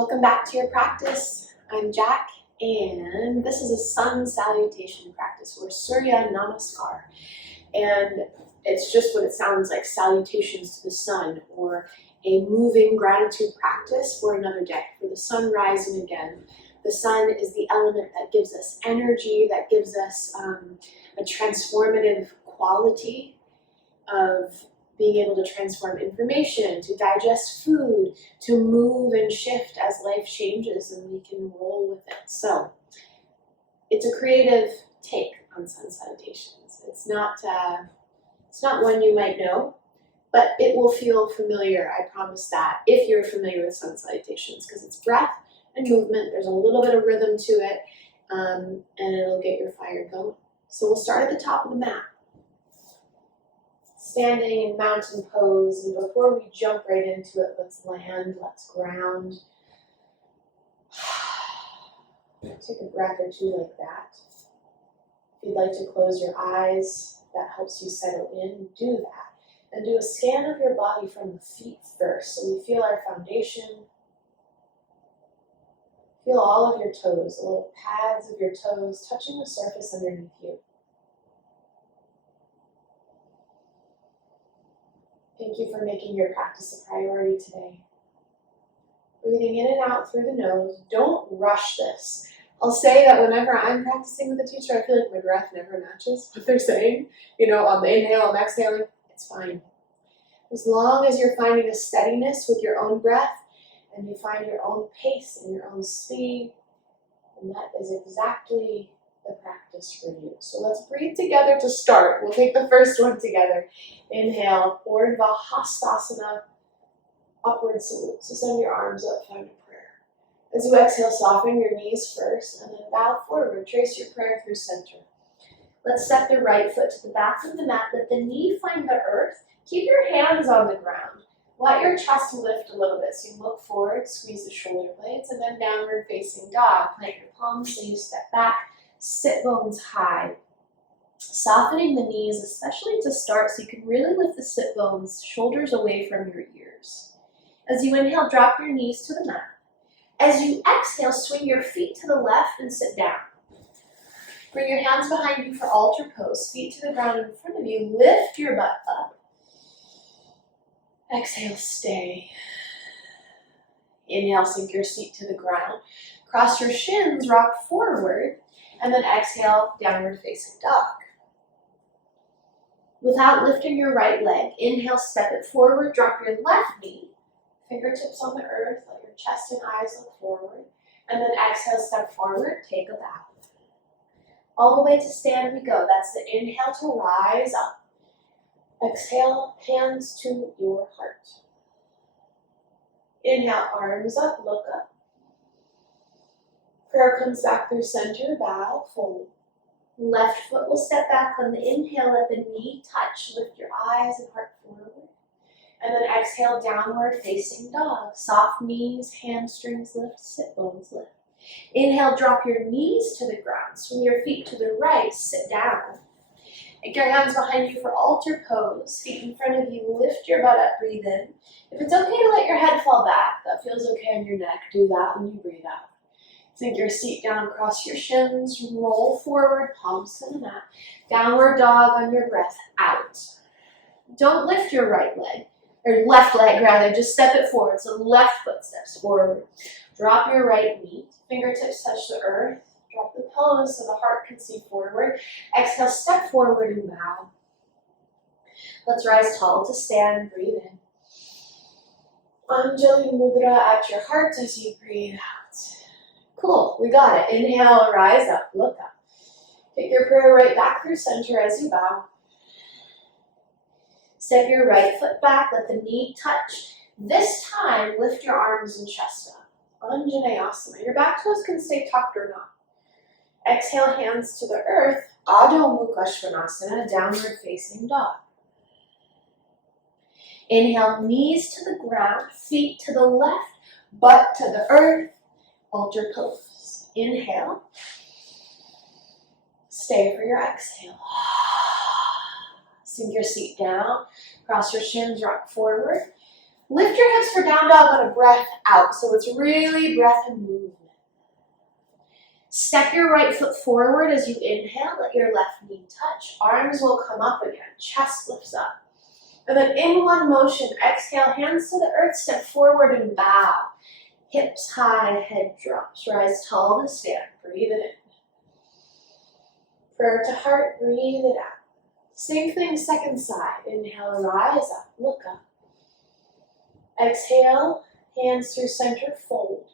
Welcome back to your practice. I'm Jacq, and this is a sun salutation practice, or Surya Namaskar. And it's just what it sounds like, salutations to the sun, or a moving gratitude practice for another day, for the sun rising again. The sun is the element that gives us energy, that gives us a transformative quality of being able to transform information, to digest food, to move and shift as life changes, and we can roll with it. So it's a creative take on sun salutations. It's not one you might know, but it will feel familiar, I promise that, if you're familiar with sun salutations, because it's breath and movement. There's a little bit of rhythm to it, and it'll get your fire going. So we'll start at the top of the mat. Standing in mountain pose, and before we jump right into it, let's land, let's ground. Take a breath or two like that. If you'd like to close your eyes, that helps you settle in, do that. And do a scan of your body from the feet first. So we feel our foundation. Feel all of your toes, the little pads of your toes touching the surface underneath you. Thank you for making your practice a priority today. Breathing in and out through the nose. Don't rush this. I'll say that whenever I'm practicing with a teacher, I feel like my breath never matches what they're saying. On the inhale, I'm exhaling. It's fine. As long as you're finding a steadiness with your own breath and you find your own pace and your own speed, and that is exactly the practice for you. So let's breathe together to start. We'll take the first one together. Inhale, Urdhva Hastasana, upward salute. So send your arms up, find a prayer. As you exhale, soften your knees first, and then bow forward. Trace your prayer through center. Let's step the right foot to the back of the mat. Let the knee find the earth. Keep your hands on the ground. Let your chest lift a little bit. So you look forward, squeeze the shoulder blades, and then downward facing dog. Plant your palms so you step back. Sit bones high. Softening the knees, especially to start, so you can really lift the sit bones, shoulders away from your ears. As you inhale, drop your knees to the mat. As you exhale, swing your feet to the left and sit down. Bring your hands behind you for altar pose, feet to the ground in front of you. Lift your butt up. Exhale, stay. Inhale, sink your seat to the ground. Cross your shins, rock forward. And then exhale, downward facing dog. Without lifting your right leg, inhale, step it forward, drop your left knee, fingertips on the earth, let your chest and eyes look forward. And then exhale, step forward, take a bow. All the way to stand we go. That's the inhale to rise up. Exhale, hands to your heart. Inhale, arms up, look up. Prayer comes back through center, bow, fold. Left foot will step back on the inhale, let the knee touch, lift your eyes and heart forward. And then exhale, downward facing dog. Soft knees, hamstrings lift, sit bones lift. Inhale, drop your knees to the ground. Swing your feet to the right, sit down. Take your hands behind you for altar pose. Feet in front of you, lift your butt up, breathe in. If it's okay to let your head fall back, that feels okay on your neck, do that when you breathe out. Sink your seat down, cross your shins, roll forward, palms to the mat. Downward dog on your breath, out. Don't lift your right leg, or left leg rather, just step it forward. So left foot steps forward. Drop your right knee, fingertips touch the earth. Drop the pelvis so the heart can see forward. Exhale, step forward and bow. Let's rise tall to stand, breathe in. Anjali Mudra at your heart as you breathe out. Cool, we got it. Inhale, rise up, look up. Take your prayer right back through center as you bow. Step your right foot back, let the knee touch. This time, lift your arms and chest up. Anjaneyasana. Your back toes can stay tucked or not. Exhale, hands to the earth. Adho Mukha Svanasana, downward facing dog. Inhale, knees to the ground, feet to the left, butt to the earth. Altar pose. Inhale. Stay for your exhale. Sink your seat down. Cross your shins, rock forward. Lift your hips for down dog on a breath out. So it's really breath and movement. Step your right foot forward as you inhale. Let your left knee touch. Arms will come up again. Chest lifts up. And then in one motion, exhale, hands to the earth, step forward and bow. Hips high, head drops. Rise tall to stand. Breathe it in. Prayer to heart, breathe it out. Same thing, second side. Inhale, rise up, look up. Exhale, hands through center, fold.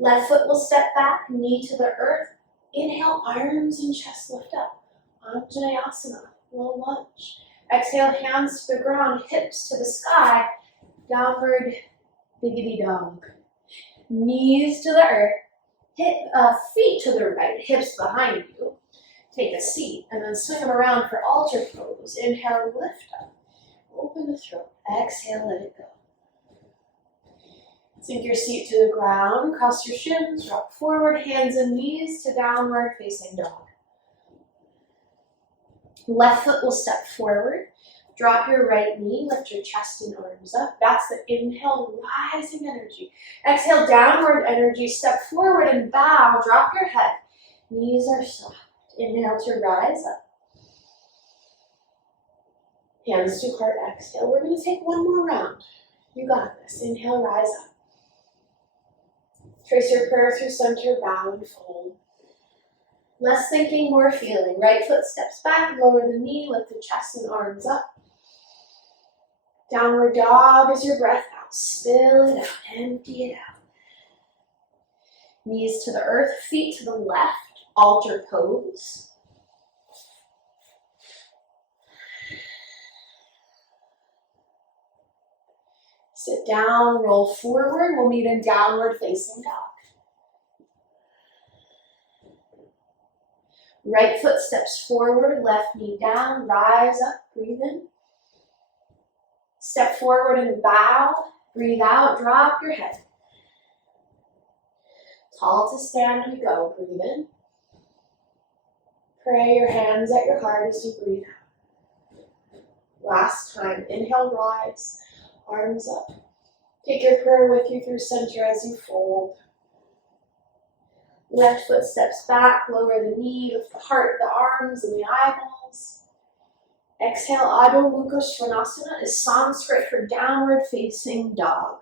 Left foot will step back, knee to the earth. Inhale, arms and chest lift up. Anjaneyasana, low lunge. Exhale, hands to the ground, hips to the sky. Downward diggity dog. Knees to the earth, feet to the right, hips behind you. Take a seat and then swing them around for altar pose. Inhale, lift up. Open the throat. Exhale, let it go. Sink your seat to the ground. Cross your shins. Rock forward, hands and knees to downward facing dog. Left foot will step forward. Drop your right knee. Lift your chest and arms up. That's the inhale, rising energy. Exhale, downward energy. Step forward and bow. Drop your head. Knees are soft. Inhale to rise up. Hands to heart, exhale. We're going to take one more round. You got this. Inhale, rise up. Trace your prayer through center, bow and fold. Less thinking, more feeling. Right foot steps back, lower the knee, lift the chest and arms up. Downward dog as your breath out. Spill it out, empty it out. Knees to the earth, feet to the left. Altar pose. Sit down, roll forward. We'll meet in downward facing dog. Right foot steps forward, left knee down, rise up, breathe in. Step forward and bow. Breathe out, drop your head. Tall to stand we go, breathe in. Pray your hands at your heart as you breathe out. Last time, inhale, rise, arms up. Take your prayer with you through center as you fold. Left foot steps back, lower the knee, lift the heart, the arms, and the eyeballs. Exhale, Adho Mukha Svanasana is Sanskrit for downward facing dog.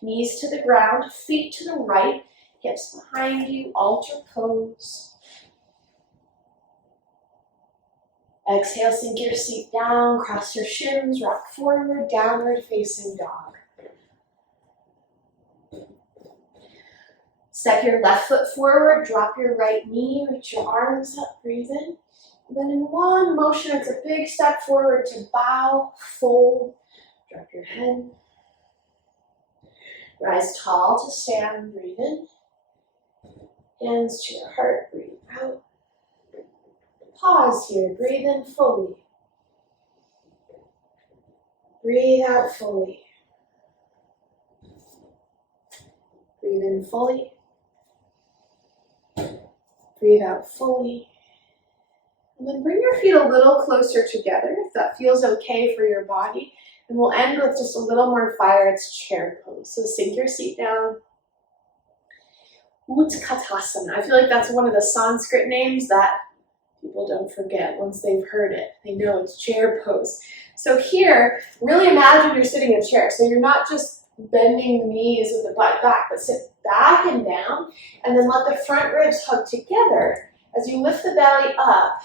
Knees to the ground, feet to the right, hips behind you, altar pose. Exhale, sink your seat down, cross your shins, rock forward, downward facing dog. Step your left foot forward, drop your right knee, reach your arms up, breathe in. And then in one motion, it's a big step forward to bow, fold, drop your head. Rise tall to stand, breathe in. Hands to your heart, breathe out. Pause here, breathe in fully. Breathe out fully. Breathe in fully. Breathe out fully. And then bring your feet a little closer together if that feels okay for your body. And we'll end with just a little more fire. It's chair pose. So sink your seat down. Utkatasana. I feel like that's one of the Sanskrit names that people don't forget once they've heard it. They know it's chair pose. So here, really imagine you're sitting in a chair. So you're not just bending the knees with the butt back, but sit back and down. And then let the front ribs hug together. As you lift the belly up,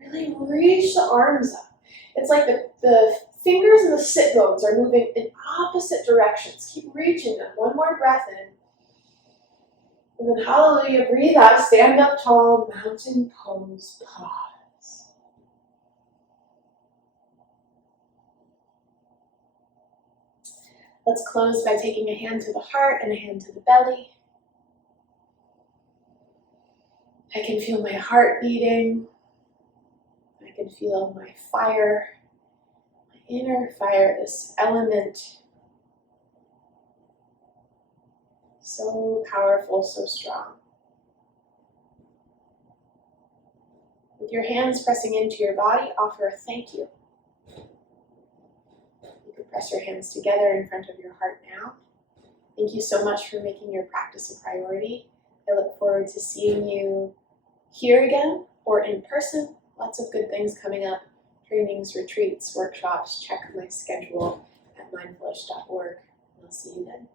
really reach the arms up. It's like the fingers and the sit bones are moving in opposite directions. Keep reaching them. One more breath in. And then hallelujah, breathe out, stand up tall, mountain pose, pause. Let's close by taking a hand to the heart and a hand to the belly. I can feel my heart beating. I can feel my fire, my inner fire, this element. So powerful, so strong. With your hands pressing into your body, offer a thank you. Press your hands together in front of your heart now. Thank you so much for making your practice a priority. I look forward to seeing you here again or in person. Lots of good things coming up. Trainings, retreats, workshops. Check my schedule at mindfulish.org. I'll see you then.